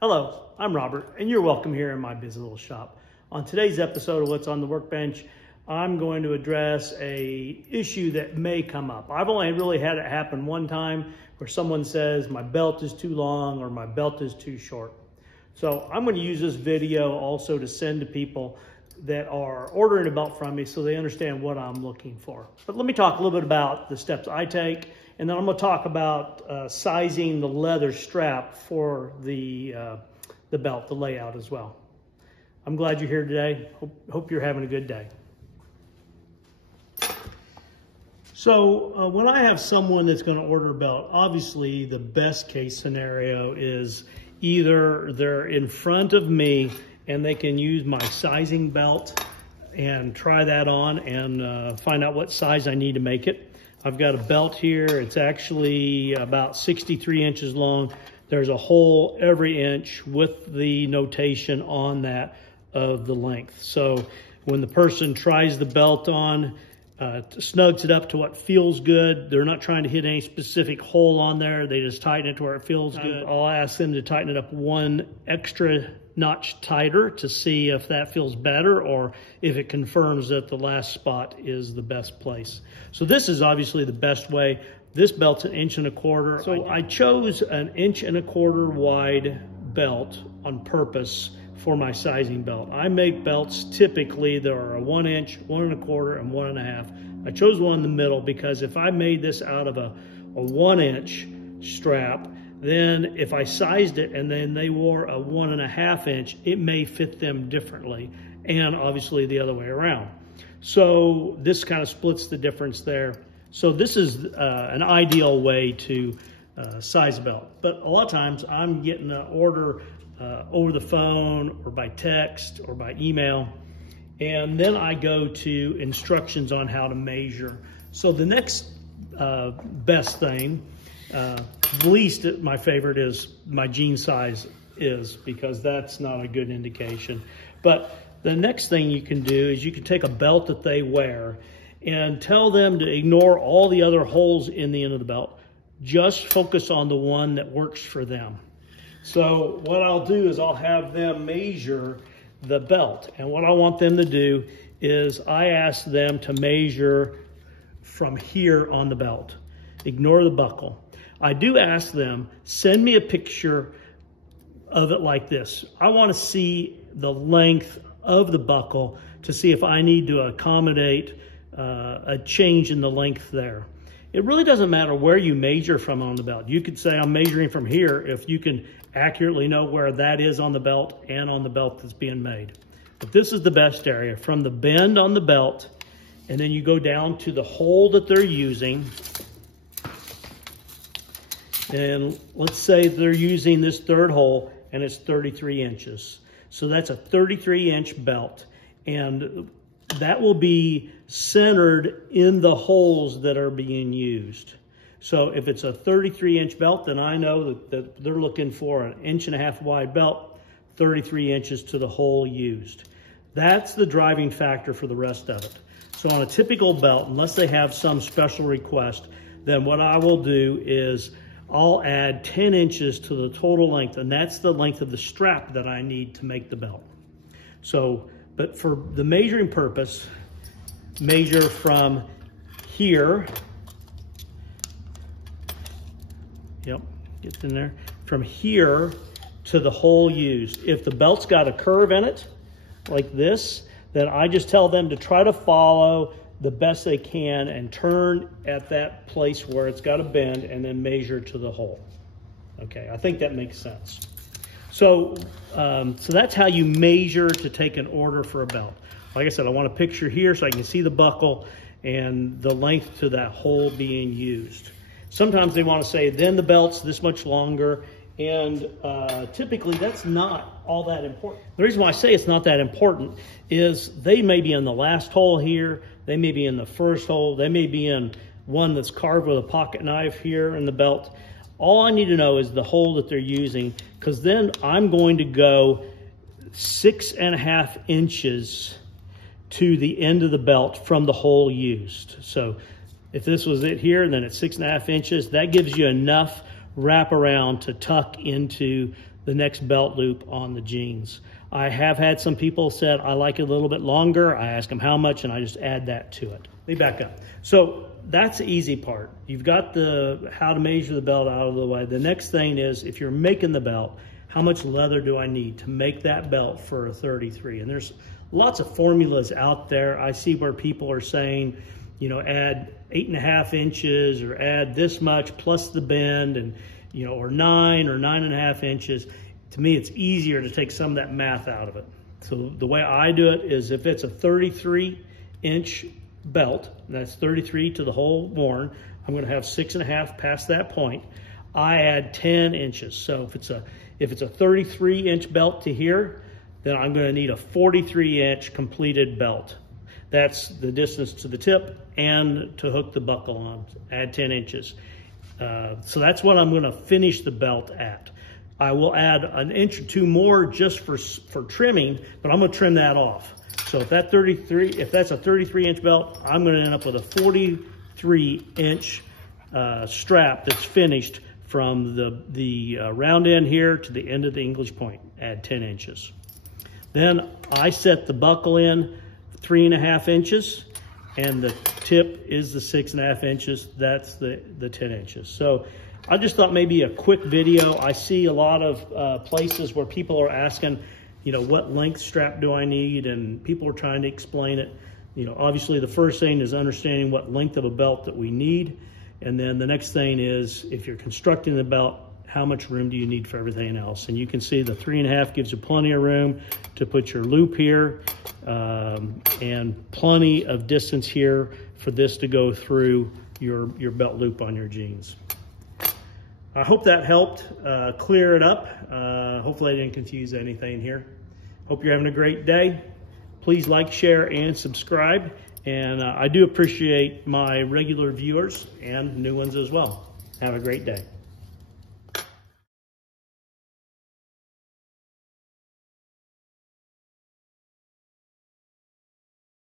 Hello, I'm Robert, and you're welcome here in my busy little shop. On today's episode of What's on the Workbench, I'm going to address a issue that may come up. I've only really had it happen one time where someone says my belt is too long or my belt is too short. So I'm going to use this video also to send to people that are ordering a belt from me so they understand what I'm looking for. But let me talk a little bit about the steps I take, and then I'm going to talk about sizing the leather strap for the belt, the layout as well. I'm glad you're here today. Hope you're having a good day. So when I have someone that's going to order a belt, obviously the best case scenario is either they're in front of me and they can use my sizing belt and try that on and find out what size I need to make it. I've got a belt here. It's actually about 63 inches long. There's a hole every inch with the notation on that of the length. So when the person tries the belt on, snugs it up to what feels good. They're not trying to hit any specific hole on there. They just tighten it to where it feels good. I'll ask them to tighten it up one extra notch tighter to see if that feels better or if it confirms that the last spot is the best place. So this is obviously the best way. This belt's 1.25 inches. So I chose 1.25 inches wide belt on purpose for my sizing belt. I make belts typically that are a 1 inch, 1 1/4, and 1 1/2. I chose one in the middle because if I made this out of a 1 inch strap, then if I sized it and then they wore a 1 1/2 inch, it may fit them differently, and obviously the other way around. So this kind of splits the difference there. So this is an ideal way to size a belt. But a lot of times I'm getting an order over the phone or by text or by email, and then I go to instructions on how to measure. So the next best thing, least my favorite is my jean size is, because that's not a good indication. But the next thing you can do is you can take a belt that they wear and tell them to ignore all the other holes in the end of the belt. Just focus on the one that works for them. So what I'll do is I'll have them measure the belt. And what I want them to do is I ask them to measure from here on the belt. Ignore the buckle. I do ask them, send me a picture of it like this. I want to see the length of the buckle to see if I need to accommodate a change in the length there. It really doesn't matter where you measure from on the belt. You could say I'm measuring from here if you can accurately know where that is on the belt and on the belt that's being made. But this is the best area, from the bend on the belt, and then you go down to the hole that they're using. And let's say they're using this third hole and it's 33 inches. So that's a 33-inch belt, and that will be centered in the holes that are being used. So if it's a 33-inch belt, then I know that they're looking for an 1.5 inch wide belt, 33 inches to the hole used. That's the driving factor for the rest of it. So on a typical belt, unless they have some special request, then what I will do is I'll add 10 inches to the total length, and that's the length of the strap that I need to make the belt. So, but for the measuring purpose, measure from here. Yep, gets in there. From here to the hole used. If the belt's got a curve in it, like this, then I just tell them to try to follow the best they can and turn at that place where it's got a bend and then measure to the hole. Okay, I think that makes sense. So, so that's how you measure to take an order for a belt. Like I said, I want a picture here so I can see the buckle and the length to that hole being used. Sometimes they want to say, then the belt's this much longer, and typically that's not all that important. The reason why I say it's not that important is they may be in the last hole here, they may be in the first hole, they may be in one that's carved with a pocket knife here in the belt. All I need to know is the hole that they're using, because then I'm going to go 6.5 inches to the end of the belt from the hole used. So if this was it here, then it's 6.5 inches. That gives you enough wraparound to tuck into the next belt loop on the jeans. I have had some people said, I like it a little bit longer. I ask them how much, and I just add that to it. Let me back up. So that's the easy part. You've got the how to measure the belt out of the way. The next thing is, if you're making the belt, how much leather do I need to make that belt for a 33? And there's lots of formulas out there. I see where people are saying, you know, add 8.5 inches or add this much plus the bend, and, you know, or 9 or 9.5 inches. To me, it's easier to take some of that math out of it. So the way I do it is, if it's a 33-inch belt, and that's 33 to the hole worn, I'm going to have 6.5 past that point. I add 10 inches. So if it's a 33-inch belt to here, then I'm going to need a 43-inch completed belt. That's the distance to the tip and to hook the buckle on. Add 10 inches. So that's what I'm going to finish the belt at. I will add an inch or two more just for trimming, but I'm going to trim that off. So if that's a 33-inch belt, I'm going to end up with a 43-inch strap that's finished from the round end here to the end of the English point. Add 10 inches. Then I set the buckle in 3.5 inches, and the tip is the 6.5 inches. That's the 10 inches. So I just thought maybe a quick video. I see a lot of places where people are asking, you know, what length strap do I need? And people are trying to explain it. You know, obviously the first thing is understanding what length of a belt that we need. And then the next thing is, if you're constructing the belt, how much room do you need for everything else? And you can see the 3.5 gives you plenty of room to put your loop here, and plenty of distance here for this to go through your belt loop on your jeans. I hope that helped clear it up. Hopefully I didn't confuse anything here. Hope you're having a great day. Please like, share, and subscribe. And I do appreciate my regular viewers and new ones as well. Have a great day.